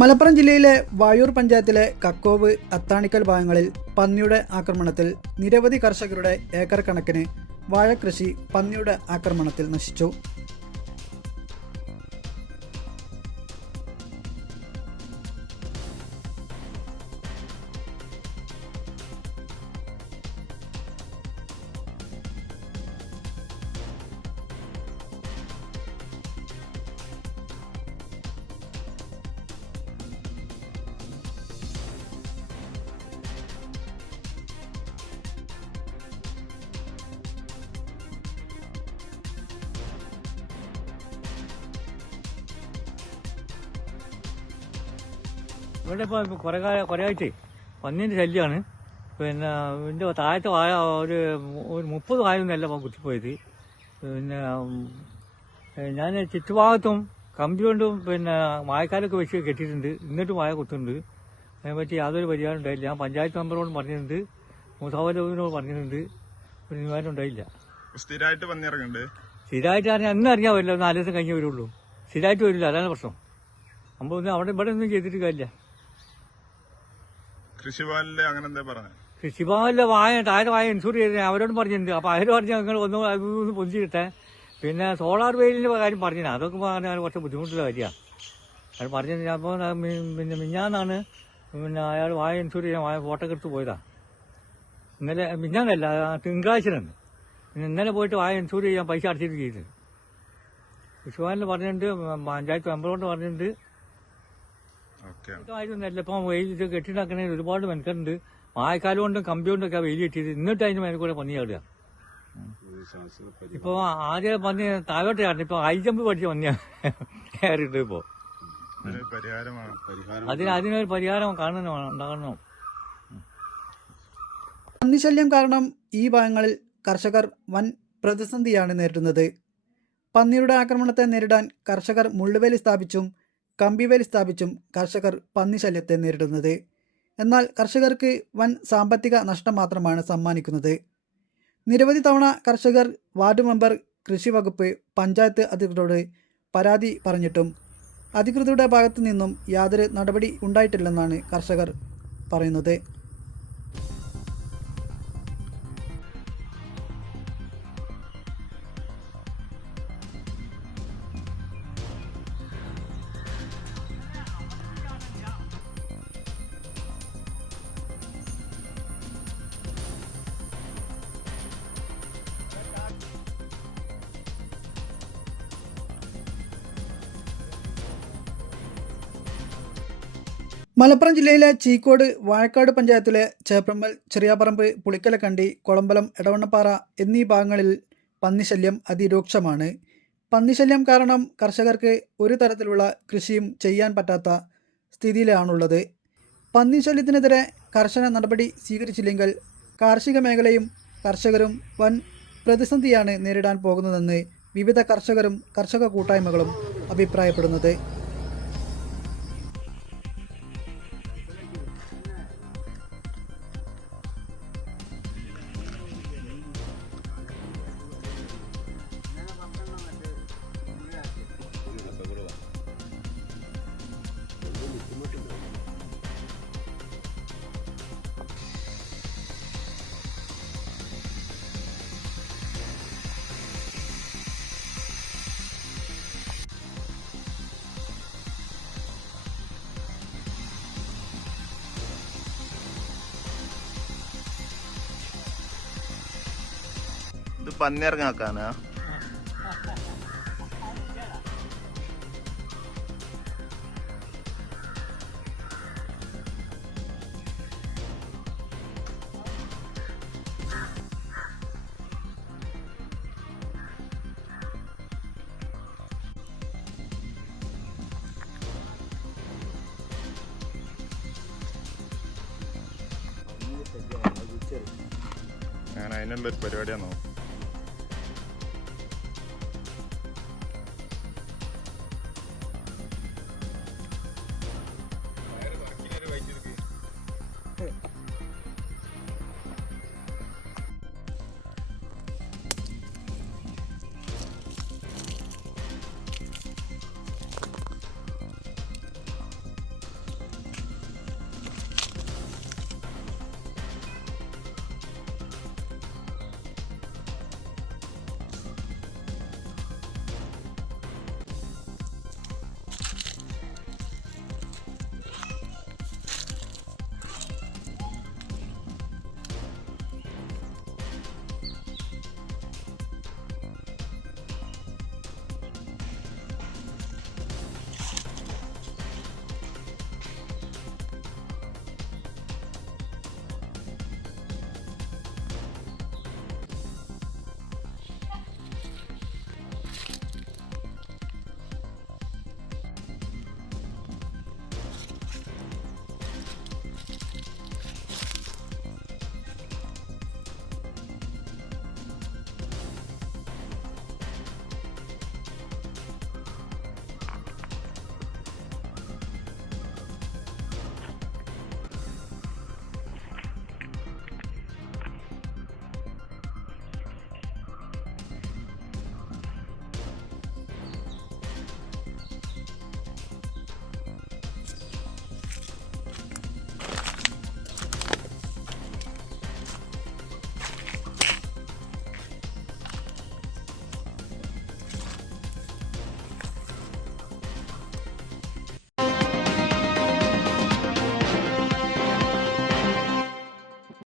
മലപ്പുറം ജില്ലയിലെ വായൂർ പഞ്ചായത്തിലെ കക്കോവ് അത്താണിക്കൽ ഭാഗങ്ങളിൽ പന്നിയുടെ ആക്രമണത്തിൽ നിരവധി കർഷകരുടെ ഏക്കർ കണക്കിന് വാഴക്കൃഷി പന്നിയുടെ ആക്രമണത്തിൽ നശിച്ചു. ഇവിടെ ഇപ്പോൾ കുറേ കാലം കുറേ ആയിട്ട്. പന്നീന്റെ ശല്യമാണ് പിന്നെ ഇതിന്റെ താഴത്തെ വായ ഒരു ഒരു മുപ്പത് വായൊന്നുമല്ല ഇപ്പോൾ കുത്തിപ്പോയത്. പിന്നെ ഞാൻ ചുറ്റുഭാഗത്തും കമ്പി കൊണ്ടും പിന്നെ വായക്കാലൊക്കെ വെച്ച് കെട്ടിയിട്ടുണ്ട്. എന്നിട്ടും വായ കുത്തുന്നുണ്ട്. അതിനെപ്പറ്റി യാതൊരു പരിഹാരം ഉണ്ടായില്ല. ഞാൻ പഞ്ചായത്ത് മെമ്പറോട് പറഞ്ഞിട്ടുണ്ട്. മുസാവലോവിനോട് പറഞ്ഞിട്ടുണ്ട്. ഒരു നിവാരം ഉണ്ടായില്ല. സ്ഥിരമായിട്ട് പന്നിയിറങ്ങുന്നുണ്ട് സ്ഥിരമായിട്ട് അറിയാൻ അന്ന് അറിയാൻ പറ്റില്ല നാല് ദിവസം കഴിഞ്ഞേ വരുള്ളൂ. സ്ഥിരമായിട്ട് വരില്ല. അതാണ് പ്രശ്നം. നമ്മളൊന്നും അവിടെ ഇവിടെ ഒന്നും ചെയ്തിട്ട് കാര്യമില്ല. കൃഷിഭവനിൽ അങ്ങനെ എന്താ പറഞ്ഞത് കൃഷിഭവനിലെ വായ താഴെ വായ ഇൻഷൂർ ചെയ്ത്. അവരോട് പറഞ്ഞിട്ടുണ്ട് അപ്പോൾ അവർ പറഞ്ഞ് ഞങ്ങൾ ഒന്ന് ഒന്ന് പൊതിച്ചിട്ടെ പിന്നെ സോളാർ വെയിലിന്റെ കാര്യം പറഞ്ഞില്ല അതൊക്കെ പറഞ്ഞാൽ കുറച്ച് ബുദ്ധിമുട്ടുള്ള കാര്യമാണ് അത് പറഞ്ഞത് അപ്പോൾ പിന്നെ മിഞ്ഞാന്നാണ് പിന്നെ അയാൾ വായ ഇൻഷൂർ ചെയ്യാൻ വായ ഫോട്ടോ എടുത്ത് പോയതാ. ഇന്നലെ മിഞ്ഞാന്നല്ല തിങ്കളാഴ്ചയാണ് പിന്നെ ഇന്നലെ പോയിട്ട് വായ ഇൻഷൂർ ചെയ്യാൻ പൈസ അടച്ചിട്ട് ചെയ്ത്. കൃഷിഭവനിൽ പറഞ്ഞിട്ടുണ്ട് പഞ്ചായത്ത് മെമ്പറോട് പറഞ്ഞിട്ടുണ്ട് ഓക്കെ. ആയിരുന്നല്ല ഇപ്പം വെയിൽ ഇത് ഒരുപാട് മെനക്കുണ്ട് വായക്കാലം കൊണ്ടും കമ്പി കൊണ്ടൊക്കെ ആ വെയിൽ കെട്ടിയത് എന്നിട്ട് അതിന് മേലെ കൂടെ പന്നി ചാടുക. ഇപ്പൊ ആദ്യം പന്നി താഴോട്ട് ചാടുന്നു ഇപ്പൊ ഹൈ ജമ്പ് പഠിച്ച പന്നിയാണ് കയറിയിട്ട് ഇപ്പോ. അതിന് അതിനൊരു പരിഹാരം കാണണം ഉണ്ടാകണം. പന്നിശല്യം കാരണം ഈ ഭാഗങ്ങളിൽ കർഷകർ വൻ പ്രതിസന്ധിയാണ് നേരിടുന്നത്. പന്നിയുടെ ആക്രമണത്തെ നേരിടാൻ കർഷകർ മുള്ളുവേലി സ്ഥാപിച്ചും കമ്പിവേലി സ്ഥാപിച്ചും കർഷകർ പന്നിശല്യത്തെ നേരിടുന്നത്. എന്നാൽ കർഷകർക്ക് വൻ സാമ്പത്തിക നഷ്ടം മാത്രമാണ് സമ്മാനിക്കുന്നത്. നിരവധി തവണ കർഷകർ വാർഡ് മെമ്പർ കൃഷി വകുപ്പ് പഞ്ചായത്ത് അധികൃതരോട് പരാതി പറഞ്ഞിട്ടും അധികൃതരുടെ ഭാഗത്തു നിന്നും യാതൊരു നടപടി ഉണ്ടായിട്ടില്ലെന്നാണ് കർഷകർ പറയുന്നത്. മലപ്പുറം ജില്ലയിലെ ചീക്കോട് വാഴക്കാട് പഞ്ചായത്തിലെ ചേപ്രമ്മൽ ചെറിയാപറമ്പ് പുളിക്കലക്കണ്ടി കൊളമ്പലം എടവണ്ണപ്പാറ എന്നീ ഭാഗങ്ങളിൽ പന്നിശല്യം അതിരൂക്ഷമാണ്. പന്നിശല്യം കാരണം കർഷകർക്ക് ഒരു തരത്തിലുള്ള കൃഷിയും ചെയ്യാൻ പറ്റാത്ത സ്ഥിതിയിലാണുള്ളത്. പന്നിശല്യത്തിനെതിരെ കർശന നടപടി സ്വീകരിച്ചില്ലെങ്കിൽ കാർഷിക മേഖലയും കർഷകരും വൻ പ്രതിസന്ധിയാണ് നേരിടാൻ പോകുന്നതെന്ന് വിവിധ കർഷകരും കർഷക കൂട്ടായ്മകളും അഭിപ്രായപ്പെടുന്നത്. ഇത് പന്നിറങ്ങാക്കാനാ ഞാൻ അതിനുള്ളൊരു ഒരു നോക്കുന്നത്.